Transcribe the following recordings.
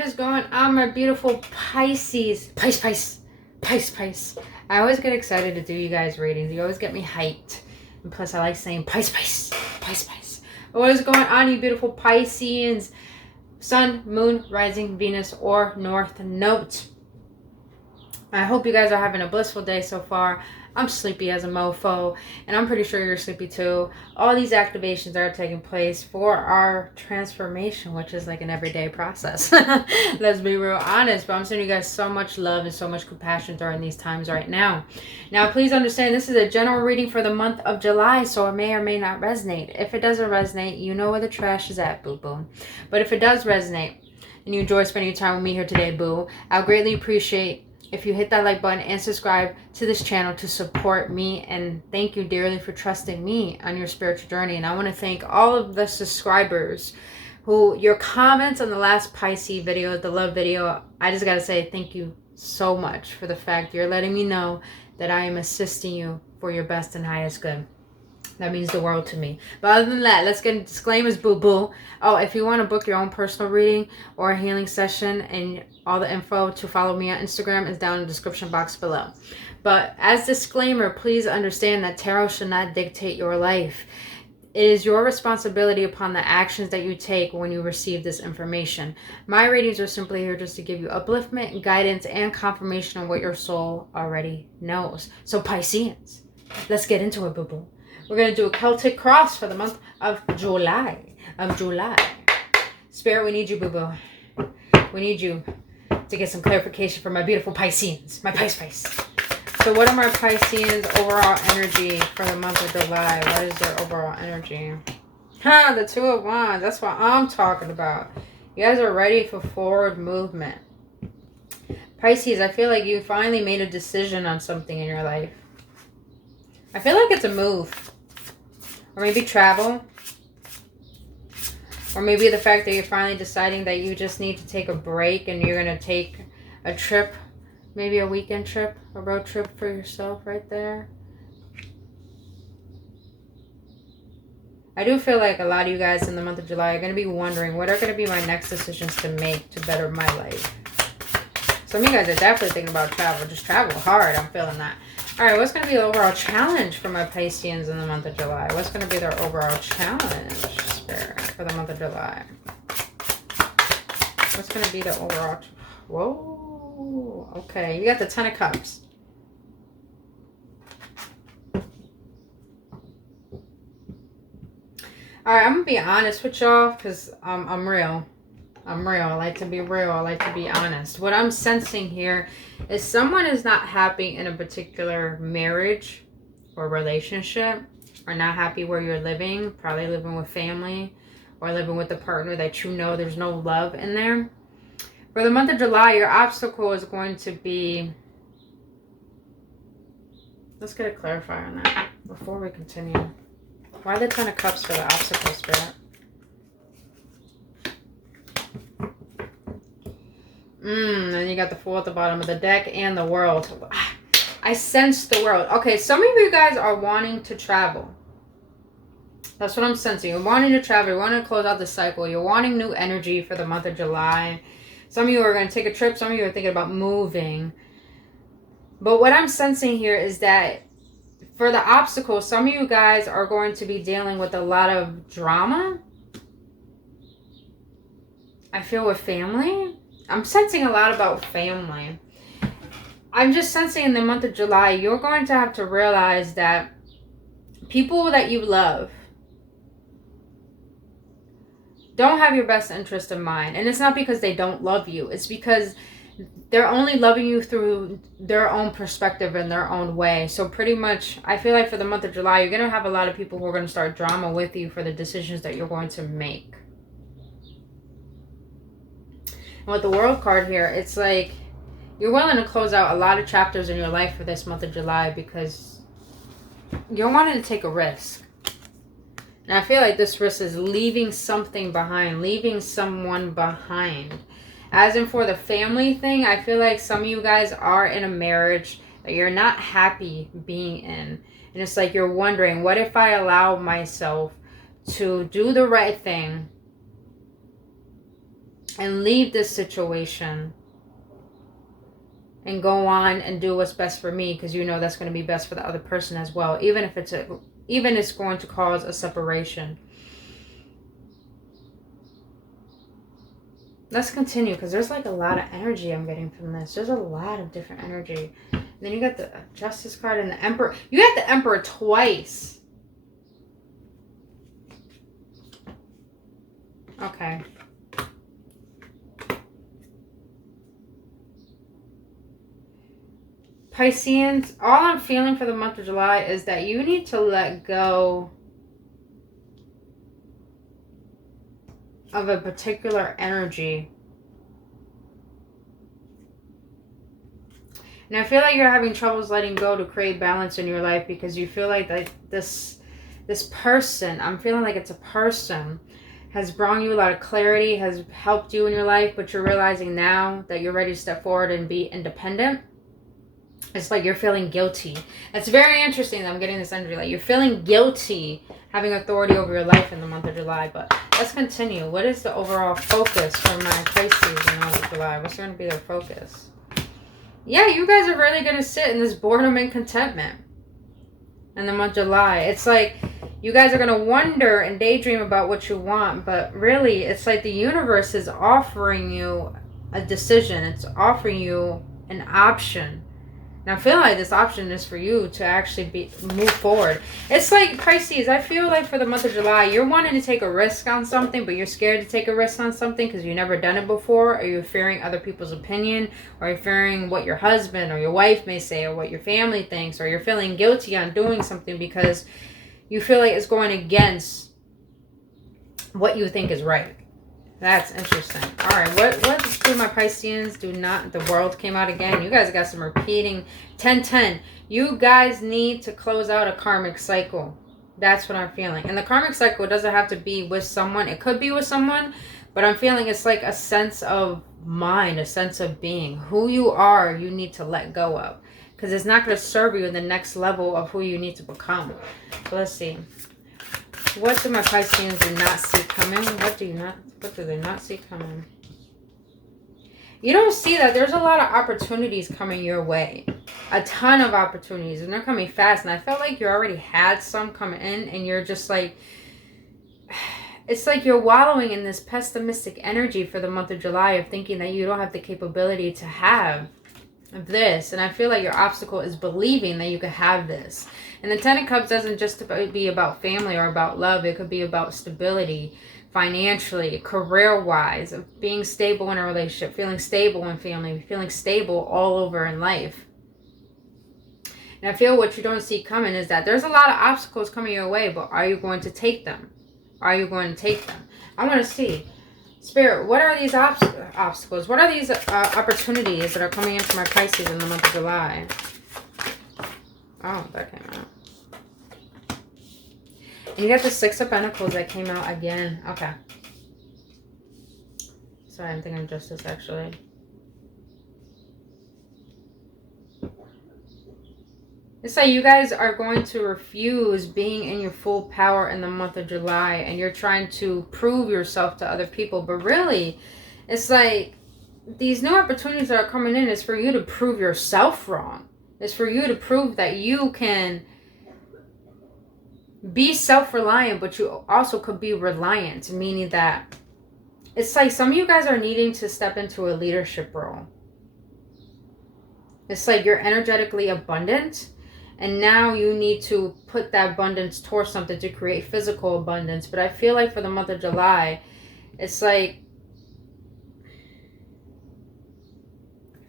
What is going on, my beautiful Pisces? Pisces. I always get excited to do you guys readings. You always get me hyped. And plus, I like saying Pisces. What is going on, you beautiful Pisceans? Sun, Moon, Rising, Venus, or North Node. I hope you guys are having a blissful day so far. I'm sleepy as a mofo, and I'm pretty sure you're sleepy too. All these activations are taking place for our transformation, which is like an everyday process. Let's be real honest, but I'm sending you guys so much love and so much compassion during these times right now. Now, please understand, this is a general reading for the month of July, so it may or may not resonate. If it doesn't resonate, you know where the trash is at, boo-boo. But if it does resonate, and you enjoy spending time with me here today, boo, I'll greatly appreciate if you hit that like button and subscribe to this channel to support me, and thank you dearly for trusting me on your spiritual journey. And I want to thank all of the subscribers who, your comments on the last Pisces video, the love video, I just got to say thank you so much for the fact you're letting me know that I am assisting you for your best and highest good. That means the world to me. But other than that, let's get into disclaimers, boo-boo. Oh, if you want to book your own personal reading or a healing session, and all the info to follow me on Instagram is down in the description box below. But as disclaimer, please understand that tarot should not dictate your life. It is your responsibility upon the actions that you take when you receive this information. My readings are simply here just to give you upliftment, guidance, and confirmation on what your soul already knows. So Pisceans, let's get into it, boo-boo. We're going to do a Celtic cross for the month of July. Spirit, we need you, boo-boo. We need you to get some clarification for my beautiful Pisceans. My Pisces. So what are my Pisceans' overall energy for the month of July? What is their overall energy? The Two of Wands. That's what I'm talking about. You guys are ready for forward movement. Pisces, I feel like you finally made a decision on something in your life. I feel like it's a move. Or maybe travel. Or maybe the fact that you're finally deciding that you just need to take a break and you're going to take a trip. Maybe a weekend trip. A road trip for yourself right there. I do feel like a lot of you guys in the month of July are going to be wondering what are going to be my next decisions to make to better my life. Some of you guys are definitely thinking about travel. Just travel hard. I'm feeling that. Alright, what's going to be the overall challenge for my Pisceans in the month of July? What's going to be their overall challenge, Spirit, for the month of July? What's going to be the overall... Whoa. Okay, you got the Ten of Cups. Alright, I'm going to be honest with y'all because I'm real. I'm real. I like to be real. I like to be honest. What I'm sensing here is someone is not happy in a particular marriage or relationship, or not happy where you're living, probably living with family or living with a partner that you know there's no love in there. For the month of July, your obstacle is going to be... Let's get a clarifier on that before we continue. Why the Ten of Cups for the obstacle, Spirit? Then you got the Fool at the bottom of the deck and the World. I sense the World. Okay, some of you guys are wanting to travel. That's what I'm sensing. You're wanting to travel. You're wanting to close out the cycle. You're wanting new energy for the month of July. Some of you are going to take a trip. Some of you are thinking about moving. But what I'm sensing here is that for the obstacle, some of you guys are going to be dealing with a lot of drama. I feel with family. I'm sensing a lot about family. I'm just sensing in the month of July, you're going to have to realize that people that you love don't have your best interest in mind. And it's not because they don't love you. It's because they're only loving you through their own perspective and their own way. So pretty much, I feel like for the month of July, you're going to have a lot of people who are going to start drama with you for the decisions that you're going to make. And with the World card here, it's like you're willing to close out a lot of chapters in your life for this month of July because you're wanting to take a risk. And I feel like this risk is leaving something behind, leaving someone behind. As in for the family thing, I feel like some of you guys are in a marriage that you're not happy being in. And it's like you're wondering, what if I allow myself to do the right thing and leave this situation and go on and do what's best for me, because you know that's going to be best for the other person as well, even if it's going to cause a separation. Let's continue, because there's like a lot of energy I'm getting from this. There's a lot of different energy. And then you got the Justice card and the Emperor. You got the Emperor twice. Okay. Pisceans, all I'm feeling for the month of July is that you need to let go of a particular energy. And I feel like you're having troubles letting go to create balance in your life, because you feel like this person, I'm feeling like it's a person, has brought you a lot of clarity, has helped you in your life, but you're realizing now that you're ready to step forward and be independent. It's like you're feeling guilty. It's very interesting that I'm getting this energy. Like you're feeling guilty having authority over your life in the month of July. But let's continue. What is the overall focus for my Pisces in the month of July? What's going to be their focus? Yeah, you guys are really going to sit in this boredom and contentment in the month of July. It's like you guys are going to wonder and daydream about what you want. But really, it's like the universe is offering you a decision. It's offering you an option. And I feel like this option is for you to actually move forward. It's like, Pisces, I feel like for the month of July, you're wanting to take a risk on something, but you're scared to take a risk on something because you've never done it before, or you're fearing other people's opinion, or you're fearing what your husband or your wife may say, or what your family thinks, or you're feeling guilty on doing something because you feel like it's going against what you think is right. That's interesting. All right, what do my Pisceans do not... The World came out again. You guys got some repeating. 10-10. You guys need to close out a karmic cycle. That's what I'm feeling. And the karmic cycle doesn't have to be with someone. It could be with someone, but I'm feeling it's like a sense of mind, a sense of being. Who you are, you need to let go of, because it's not going to serve you in the next level of who you need to become. So let's see. What do my Pisceans do not see coming? What do they not see coming? You don't see that there's a lot of opportunities coming your way. A ton of opportunities. And they're coming fast. And I felt like you already had some coming in. And you're just like... It's like you're wallowing in this pessimistic energy for the month of July of thinking that you don't have the capability to have this. And I feel like your obstacle is believing that you could have this. And the Ten of Cups doesn't just be about family or about love. It could be about stability, financially, career-wise, of being stable in a relationship, feeling stable in family, feeling stable all over in life. And I feel what you don't see coming is that there's a lot of obstacles coming your way, but are you going to take them? Are you going to take them? I want to see. Spirit, what are these obstacles? What are these opportunities that are coming into my Pisces in the month of July? Oh, that came out. And you got the Six of Pentacles that came out again. Okay. Sorry, I'm thinking Justice, actually. It's like you guys are going to refuse being in your full power in the month of July. And you're trying to prove yourself to other people. But really, it's like these new opportunities that are coming in is for you to prove yourself wrong. It's for you to prove that you can be self-reliant, but you also could be reliant, meaning that it's like some of you guys are needing to step into a leadership role. It's like you're energetically abundant, and now you need to put that abundance towards something to create physical abundance. But I feel like for the month of July, it's like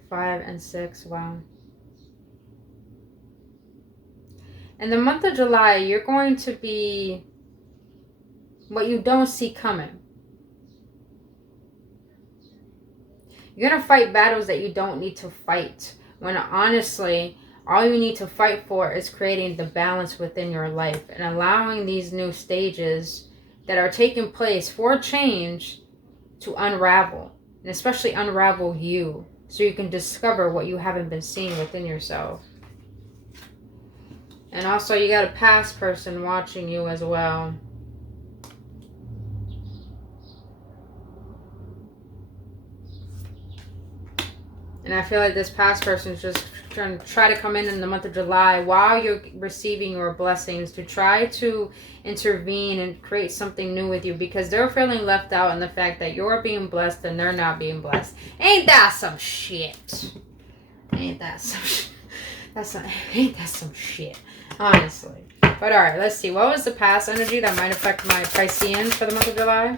5 and 6. Wow. In the month of July, you're going to be what you don't see coming. You're going to fight battles that you don't need to fight. When honestly, all you need to fight for is creating the balance within your life and allowing these new stages that are taking place for change to unravel. And especially unravel you, so you can discover what you haven't been seeing within yourself. And also you got a past person watching you as well. And I feel like this past person is just trying to try to come in the month of July while you're receiving your blessings to try to intervene and create something new with you, because they're feeling left out in the fact that you're being blessed and they're not being blessed. Ain't that some shit? Ain't that some shit? Ain't that some shit? Honestly. But alright, let's see. What was the past energy that might affect my Pisceans for the month of July?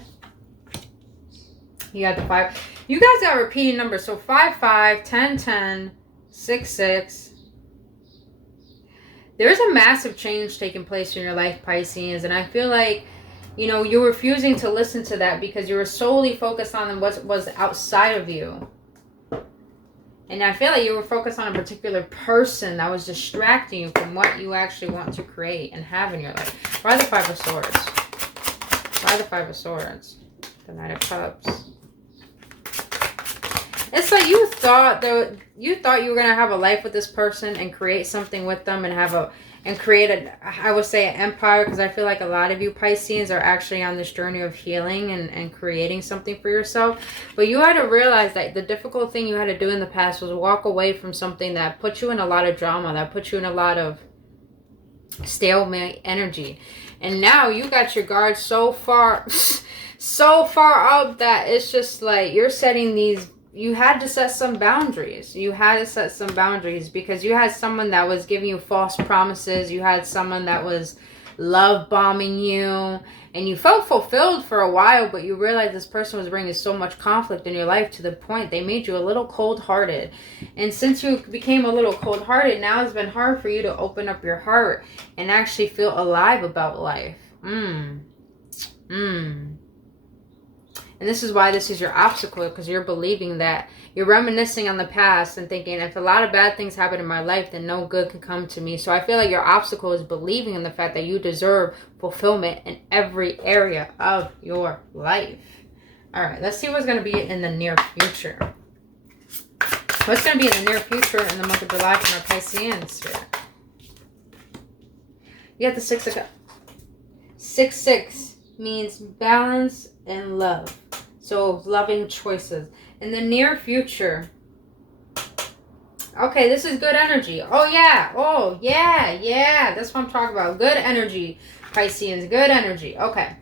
You got the 5. You guys got repeating numbers. So 5, 5, 10, 10, 6, 6. There's a massive change taking place in your life, Pisces. And I feel like, you know, you're refusing to listen to that because you were solely focused on what was outside of you. And I feel like you were focused on a particular person that was distracting you from what you actually want to create and have in your life. Why the 5 of Swords? Why the 5 of Swords? The Knight of Cups. It's like you thought you were gonna have a life with this person and create something with them and create I would say an empire, because I feel like a lot of you Pisceans are actually on this journey of healing and creating something for yourself. But you had to realize that the difficult thing you had to do in the past was walk away from something that put you in a lot of drama, that put you in a lot of stalemate energy. And now you got your guard so far up that it's just like you're setting these. You had to set some boundaries. You had to set some boundaries because you had someone that was giving you false promises. You had someone that was love bombing you. And you felt fulfilled for a while, but you realized this person was bringing so much conflict in your life to the point they made you a little cold-hearted. And since you became a little cold-hearted, now it's been hard for you to open up your heart and actually feel alive about life. And this is why this is your obstacle, because you're believing that you're reminiscing on the past and thinking, if a lot of bad things happen in my life, then no good can come to me. So I feel like your obstacle is believing in the fact that you deserve fulfillment in every area of your life. All right, let's see what's going to be in the near future. What's going to be in the near future in the month of July for my Pisceans? You got the 6 of Cups. 6-6 means balance and love. So loving choices. In the near future. Okay, this is good energy. Oh yeah. That's what I'm talking about. Good energy, Pisceans. Good energy. Okay.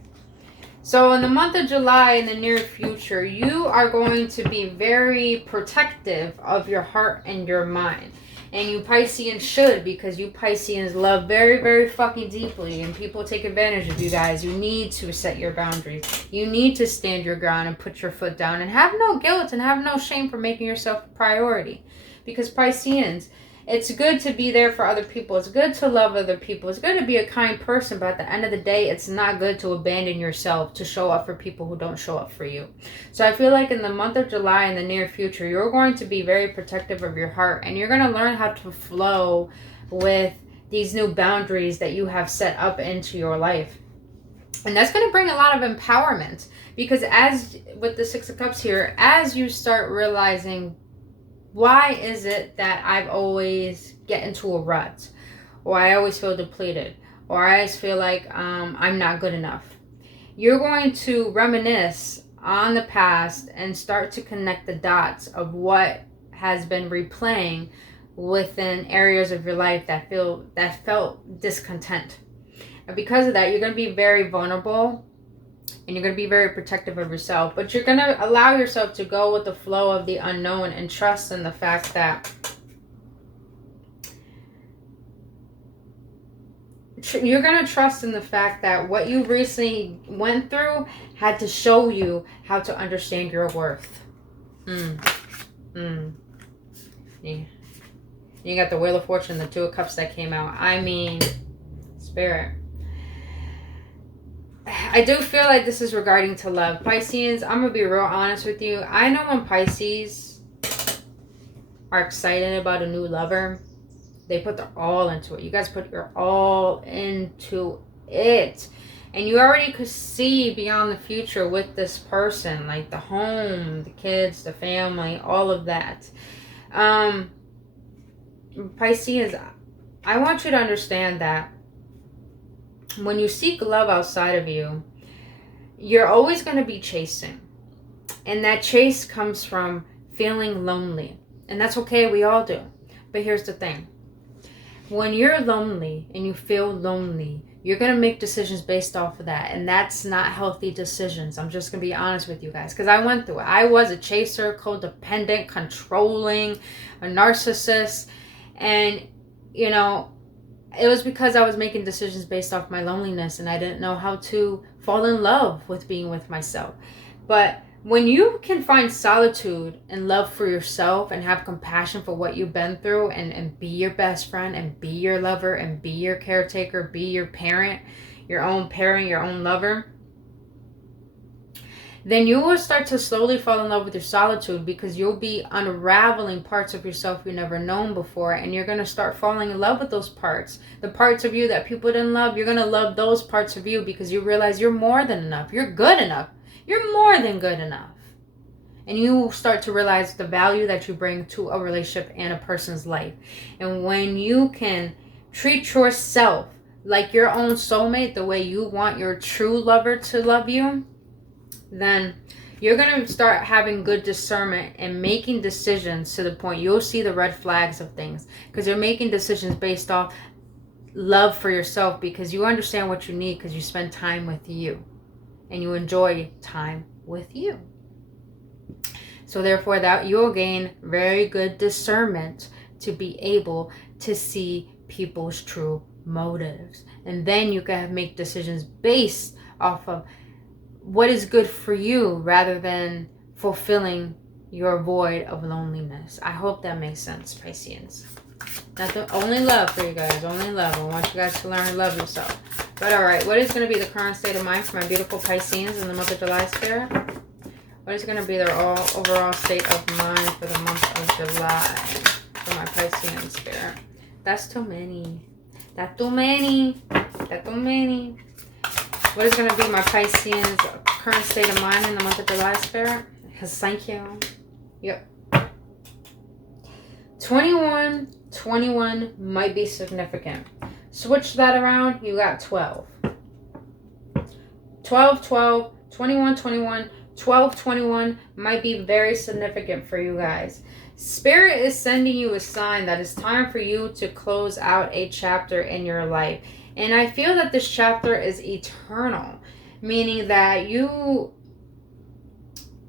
So in the month of July, in the near future, you are going to be very protective of your heart and your mind. And you Pisceans should, because you Pisceans love very, very fucking deeply. And people take advantage of you guys. You need to set your boundaries. You need to stand your ground and put your foot down. And have no guilt and have no shame for making yourself a priority. Because Pisceans, it's good to be there for other people. It's good to love other people. It's good to be a kind person. But at the end of the day, it's not good to abandon yourself to show up for people who don't show up for you. So I feel like in the month of July, in the near future, you're going to be very protective of your heart. And you're going to learn how to flow with these new boundaries that you have set up into your life. And that's going to bring a lot of empowerment. Because as with the 6 of Cups here, as you start realizing, why is it that I've always get into a rut, or I always feel depleted, or I always feel like I'm not good enough? You're going to reminisce on the past and start to connect the dots of what has been replaying within areas of your life that felt discontent. And because of that, you're going to be very vulnerable. And you're going to be very protective of yourself. But you're going to allow yourself to go with the flow of the unknown and trust in the fact that you're going to trust in the fact that what you recently went through had to show you how to understand your worth. Yeah. You got the Wheel of Fortune, the 2 of Cups that came out. I mean, Spirit. I do feel like this is regarding to love. Pisceans, I'm going to be real honest with you. I know when Pisces are excited about a new lover, they put their all into it. You guys put your all into it. And you already could see beyond the future with this person. Like the home, the kids, the family, all of that. Pisceans, I want you to understand that when you seek love outside of you, you're always going to be chasing. And that chase comes from feeling lonely. And that's okay. We all do. But here's the thing. When you're lonely and you feel lonely, you're going to make decisions based off of that. And that's not healthy decisions. I'm just going to be honest with you guys. Because I went through it. I was a chaser, codependent, controlling, a narcissist. And, you know, it was because I was making decisions based off my loneliness. And I didn't know how to fall in love with being with myself. But when you can find solitude and love for yourself and have compassion for what you've been through and be your best friend and be your lover and be your caretaker, be your parent, your own lover, then you will start to slowly fall in love with your solitude, because you'll be unraveling parts of yourself you've never known before, and you're going to start falling in love with those parts. The parts of you that people didn't love, you're going to love those parts of you because you realize you're more than enough. You're good enough. You're more than good enough. And you will start to realize the value that you bring to a relationship and a person's life. And when you can treat yourself like your own soulmate, the way you want your true lover to love you, then you're going to start having good discernment and making decisions to the point you'll see the red flags of things. Because you're making decisions based off love for yourself, because you understand what you need, because you spend time with you. And you enjoy time with you. So therefore, that you'll gain very good discernment to be able to see people's true motives. And then you can make decisions based off of what is good for you rather than fulfilling your void of loneliness. I hope that makes sense, Pisceans. That's only love for you guys. Only love. I want you guys to learn to love yourself. But alright, what is going to be the current state of mind for my beautiful Pisceans in the month of July, Spirit? What is going to be their overall state of mind for the month of July for my Piscean, Spirit? That's too many. That's too many. That's too many. What is going to be my Pisceans' current state of mind in the month of July, Spirit? Because thank you. Yep. 21 might be significant. Switch that around, you got 12. 12, 21, 12, 21 might be very significant for you guys. Spirit is sending you a sign that it's time for you to close out a chapter in your life. And I feel that this chapter is eternal, meaning that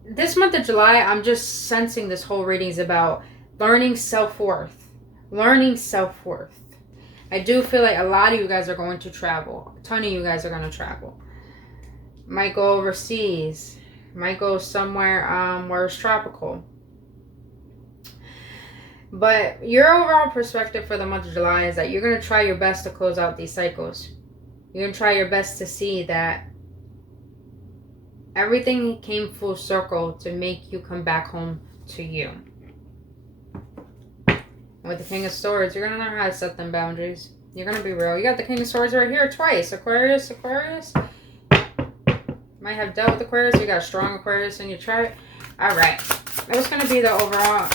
this month of July, I'm just sensing this whole reading is about learning self-worth. Learning self-worth. I do feel like a lot of you guys are going to travel. A ton of you guys are going to travel. Might go overseas. Might go somewhere where it's tropical. But your overall perspective for the month of July is that you're going to try your best to close out these cycles. You're going to try your best to see that everything came full circle to make you come back home to you. With the King of Swords, you're going to learn how to set them boundaries. You're going to be real. You got the King of Swords right here twice. Aquarius. Might have dealt with Aquarius. You got a strong Aquarius in your chart. Alright. What's going to be the overall...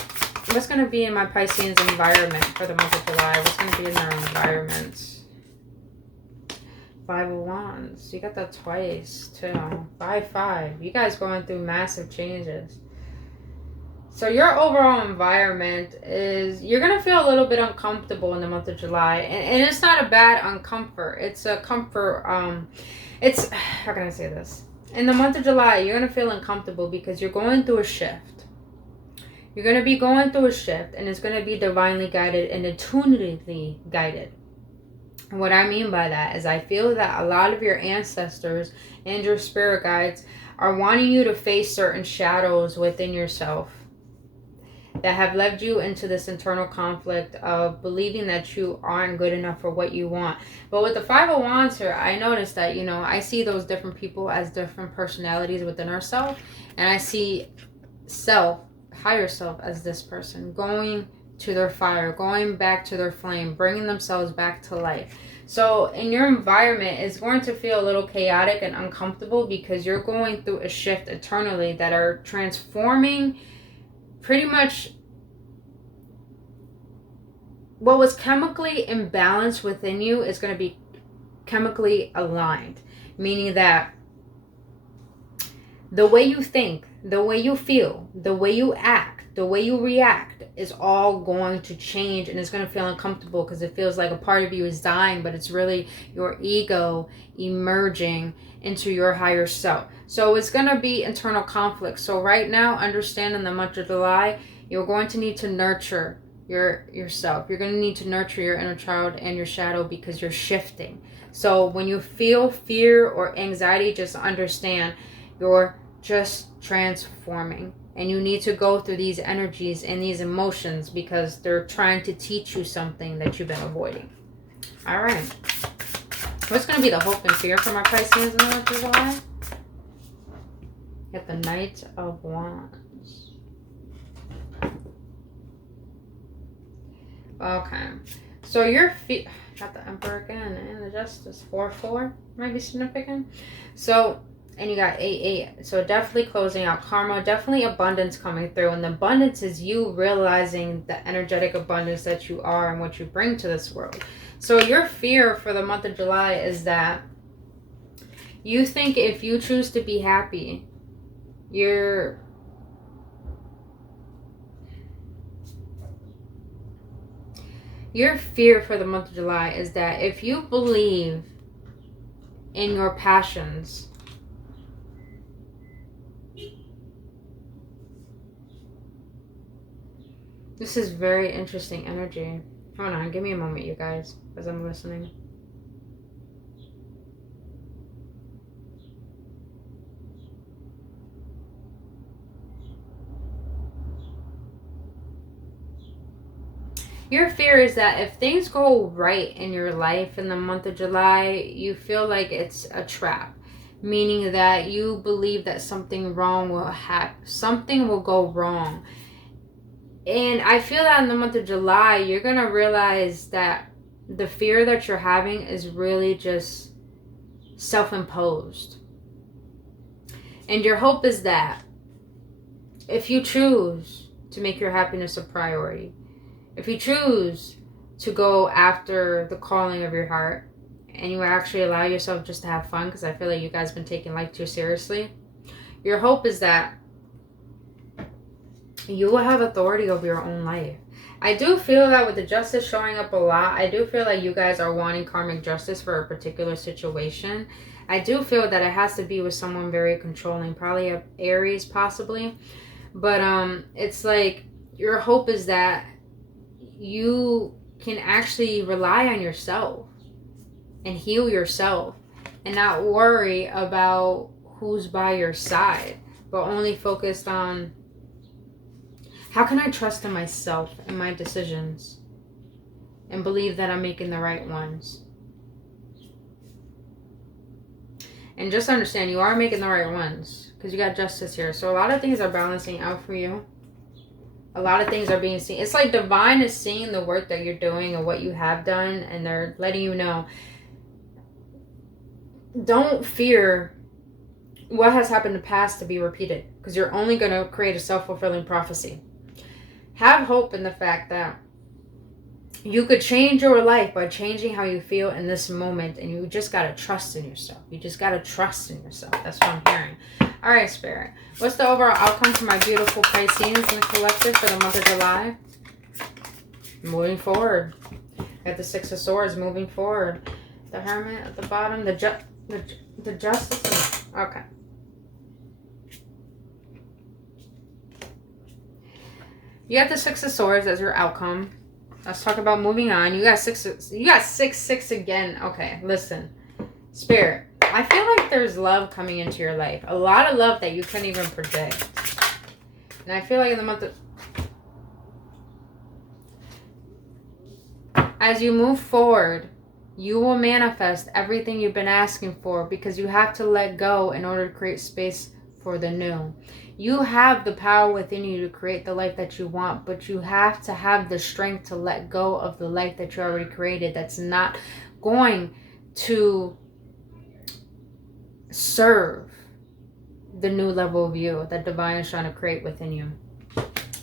What's going to be in my Pisceans environment for the month of July? What's going to be in their environment? 5 of Wands. You got that twice, too. 5. You guys going through massive changes. So your overall environment is, you're going to feel a little bit uncomfortable in the month of July. And it's not a bad uncomfort. It's a comfort. It's, how can I say this? In the month of July, you're going to feel uncomfortable because you're going through a shift. You're going to be going through a shift, and it's going to be divinely guided and intuitively guided. And what I mean by that is I feel that a lot of your ancestors and your spirit guides are wanting you to face certain shadows within yourself that have led you into this internal conflict of believing that you aren't good enough for what you want. But with the 5 of Wands here, I noticed that, you know, I see those different people as different personalities within ourselves. And I see higher self as this person going to their fire, going back to their flame, bringing themselves back to life. So in your environment, it's going to feel a little chaotic and uncomfortable because you're going through a shift internally that are transforming pretty much what was chemically imbalanced within you is going to be chemically aligned. Meaning that the way you think, the way you feel, the way you act, the way you react is all going to change, and it's going to feel uncomfortable because it feels like a part of you is dying, but it's really your ego emerging into your higher self. So it's going to be internal conflict. So right now, understand in the month of July, you're going to need to nurture yourself. You're going to need to nurture your inner child and your shadow because you're shifting. So when you feel fear or anxiety, just understand you're just transforming. And you need to go through these energies and these emotions because they're trying to teach you something that you've been avoiding. All right. What's going to be the hope and fear from our Pisces in the month of July? Get the Knight of Wands. Okay. So your fear... Got the Emperor again and the Justice. 4-4 might be significant. So... And you got 8-8. So definitely closing out karma. Definitely abundance coming through. And the abundance is you realizing the energetic abundance that you are and what you bring to this world. So your fear for the month of July is that you think if you choose to be happy, your fear for the month of July is that if you believe in your passions, this is very interesting energy. Hold on, give me a moment, you guys, as I'm listening. Your fear is that if things go right in your life in the month of July, you feel like it's a trap. Meaning that you believe that something wrong will happen. Something will go wrong. And I feel that in the month of July, you're going to realize that the fear that you're having is really just self-imposed. And your hope is that if you choose to make your happiness a priority, if you choose to go after the calling of your heart, and you actually allow yourself just to have fun, because I feel like you guys have been taking life too seriously, your hope is that you will have authority over your own life. I do feel that with the Justice showing up a lot, I do feel like you guys are wanting karmic justice for a particular situation. I do feel that it has to be with someone very controlling, probably a Aries possibly. But it's like your hope is that you can actually rely on yourself and heal yourself and not worry about who's by your side, but only focused on how can I trust in myself and my decisions and believe that I'm making the right ones. And just understand you are making the right ones because you got Justice here. So a lot of things are balancing out for you. A lot of things are being seen. It's like divine is seeing the work that you're doing and what you have done, and they're letting you know. Don't fear what has happened in the past to be repeated, because you're only going to create a self-fulfilling prophecy. Have hope in the fact that you could change your life by changing how you feel in this moment, and you just got to trust in yourself. You just got to trust in yourself. That's what I'm hearing. All right, Spirit. What's the overall outcome for my beautiful Pisces in the collective for the month of July? Moving forward. Got the Six of Swords moving forward. The Hermit at the bottom. The Justice. Okay. You got the Six of Swords as your outcome. Let's talk about moving on. You got 6 again. Okay, listen. Spirit. I feel like there's love coming into your life. A lot of love that you couldn't even predict. And I feel like in the month of... As you move forward, you will manifest everything you've been asking for, because you have to let go in order to create space for the new. You have the power within you to create the life that you want, but you have to have the strength to let go of the life that you already created that's not going to serve the new level of you that divine is trying to create within you.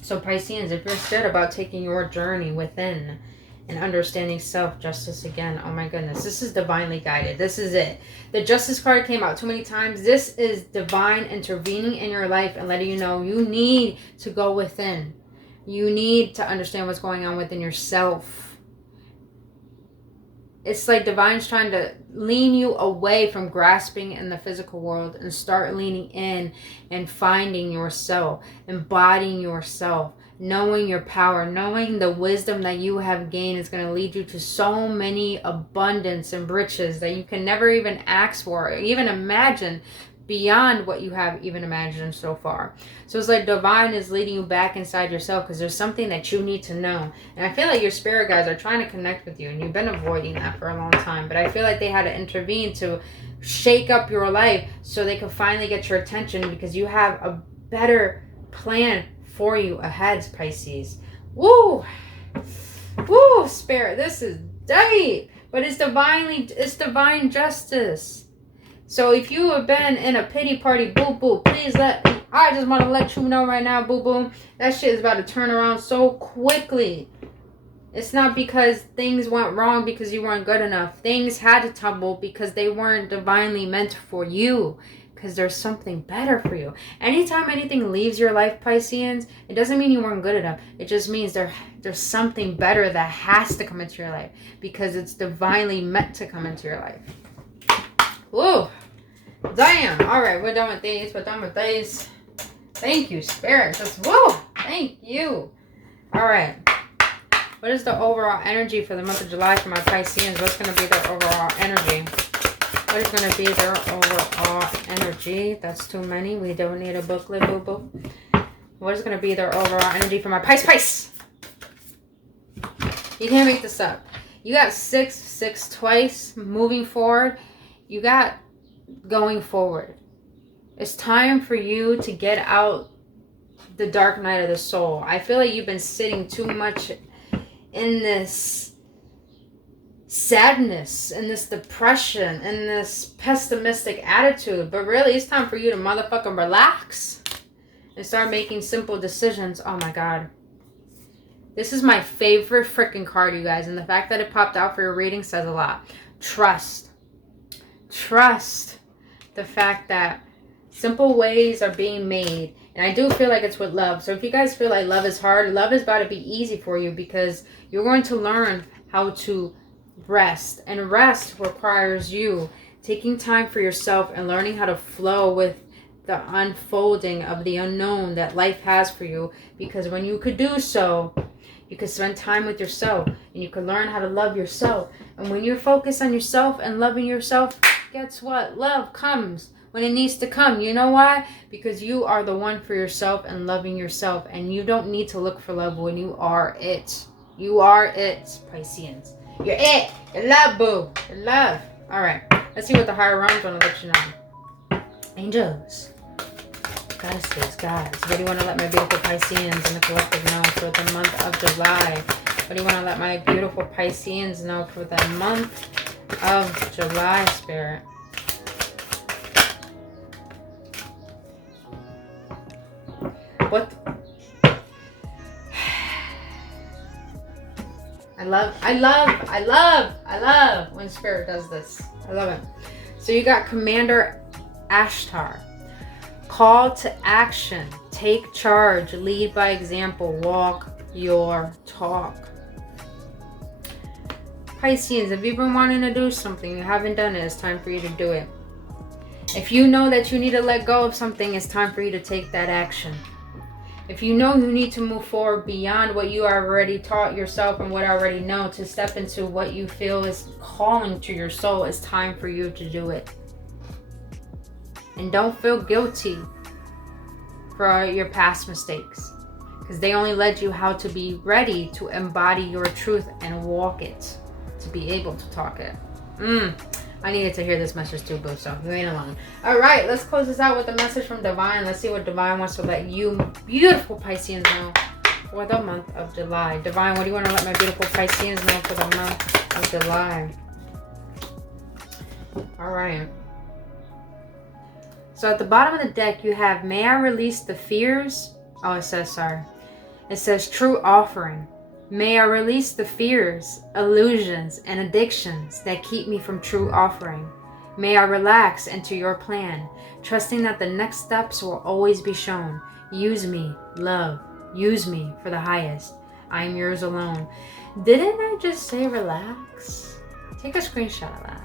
So Pisceans, if you're scared about taking your journey within and understanding self-justice again, oh my goodness, this is divinely guided. This is it. The Justice card came out too many times. This is divine intervening in your life and letting you know you need to go within. You need to understand what's going on within yourself. It's like Divine's trying to lean you away from grasping in the physical world and start leaning in and finding yourself, embodying yourself, knowing your power, knowing the wisdom that you have gained is going to lead you to so many abundance and riches that you can never even ask for or even imagine, beyond what you have even imagined so far. So it's like Divine is leading you back inside yourself because there's something that you need to know. And I feel like your spirit guides are trying to connect with you, and you've been avoiding that for a long time. But I feel like they had to intervene to shake up your life so they could finally get your attention, because you have a better plan for you ahead, Pisces. Woo! Woo, Spirit, this is deep. But it's divine justice. So if you have been in a pity party, boo-boo, I just want to let you know right now, boo-boo, that shit is about to turn around so quickly. It's not because things went wrong because you weren't good enough. Things had to tumble because they weren't divinely meant for you. Because there's something better for you. Anytime anything leaves your life, Pisceans, it doesn't mean you weren't good enough. It just means there's something better that has to come into your life. Because it's divinely meant to come into your life. Whoa. Damn. Alright, we're done with these. Thank you, Spirit. Just whoa. Thank you. Alright. What is the overall energy for the month of July for my Pisceans? What's going to be their overall energy? What is going to be their overall energy? That's too many. We don't need a booklet, boo-boo. What is going to be their overall energy for my Pisces? You can't make this up. You got 6 twice, moving forward. You got going forward. It's time for you to get out the dark night of the soul. I feel like you've been sitting too much in this sadness, in this depression, in this pessimistic attitude. But really, it's time for you to motherfucking relax and start making simple decisions. Oh my God. This is my favorite freaking card, you guys. And the fact that it popped out for your reading says a lot. Trust. Trust the fact that simple ways are being made. And I do feel like it's with love. So if you guys feel like love is hard, love is about to be easy for you, because you're going to learn how to rest. And rest requires you taking time for yourself and learning how to flow with the unfolding of the unknown that life has for you. Because when you could do so, you could spend time with yourself and you could learn how to love yourself. And when you're focused on yourself and loving yourself, guess what? Love comes when it needs to come. You know why? Because you are the one for yourself and loving yourself. And you don't need to look for love when you are it. You are it, Pisceans. You're it. You're love, boo. You're love. Alright. Let's see what the higher realms want to let you know. Angels. Goddesses, guys. What do you want to let my beautiful Pisceans in the collective know for the month of July? What do you want to let my beautiful Pisceans know for the month of July, Spirit? What? I love when Spirit does this. I love it. So you got Commander Ashtar. Call to action. Take charge. Lead by example. Walk your talk. Pisceans, if you've been wanting to do something, you haven't done it, it's time for you to do it. If you know that you need to let go of something, it's time for you to take that action. If you know you need to move forward beyond what you already taught yourself and what I already know, to step into what you feel is calling to your soul, it's time for you to do it. And don't feel guilty for your past mistakes, because they only led you how to be ready to embody your truth and walk it, to be able to talk it. I needed to hear this message too, boo, so you ain't alone. All right, let's close this out with a message from Divine. Let's see what Divine wants to let you beautiful Pisceans know for the month of July. Divine, what do you want to let my beautiful Pisceans know for the month of July? All right. So at the bottom of the deck, you have, may I release the fears? Oh, it says, sorry. It says true offering. May I release the fears, illusions, and addictions that keep me from true offering. May I relax into your plan, trusting that the next steps will always be shown. Use me, love, Use me for the highest. I am yours alone. Didn't I just say relax? Take a screenshot of that.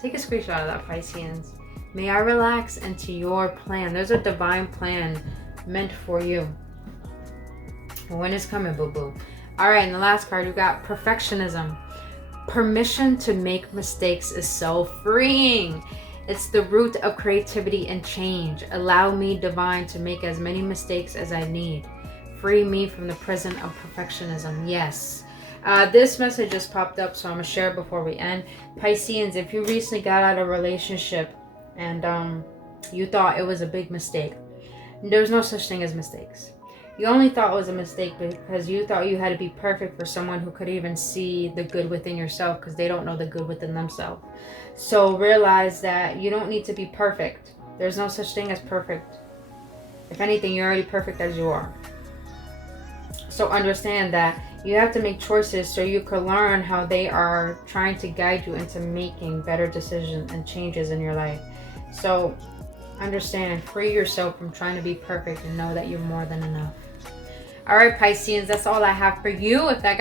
Take a screenshot of that, Pisceans. May I relax into your plan. There's a divine plan meant for you. When is coming, boo-boo? All right, and the last card, you got perfectionism. Permission to make mistakes is so freeing. It's the root of creativity and change. Allow me, divine, to make as many mistakes as I need. Free me from the prison of perfectionism. Yes. This message just popped up, so I'm going to share it before we end. Pisceans, if you recently got out of a relationship and you thought it was a big mistake, there's no such thing as mistakes. You only thought it was a mistake because you thought you had to be perfect for someone who could even see the good within yourself, because they don't know the good within themselves. So realize that you don't need to be perfect. There's no such thing as perfect. If anything, you're already perfect as you are. So understand that you have to make choices so you can learn how they are trying to guide you into making better decisions and changes in your life. So understand and free yourself from trying to be perfect and know that you're more than enough. All right, Pisceans, that's all I have for you. If that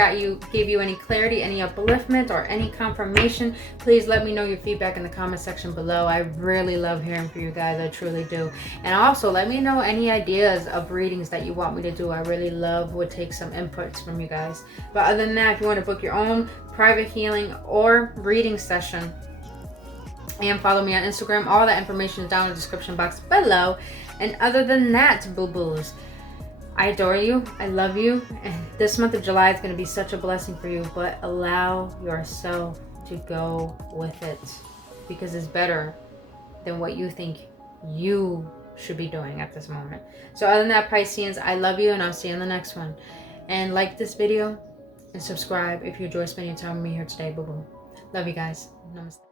gave you any clarity, any upliftment, or any confirmation, please let me know your feedback in the comment section below. I really love hearing from you guys. I truly do. And also, let me know any ideas of readings that you want me to do. I really would take some inputs from you guys. But other than that, if you want to book your own private healing or reading session, and follow me on Instagram, all that information is down in the description box below. And other than that, boo-boos, I adore you. I love you. And this month of July is going to be such a blessing for you. But allow yourself to go with it, because it's better than what you think you should be doing at this moment. So other than that, Pisceans, I love you, and I'll see you in the next one. And like this video and subscribe if you enjoy spending time with me here today, boo-boo. Love you guys. Namaste.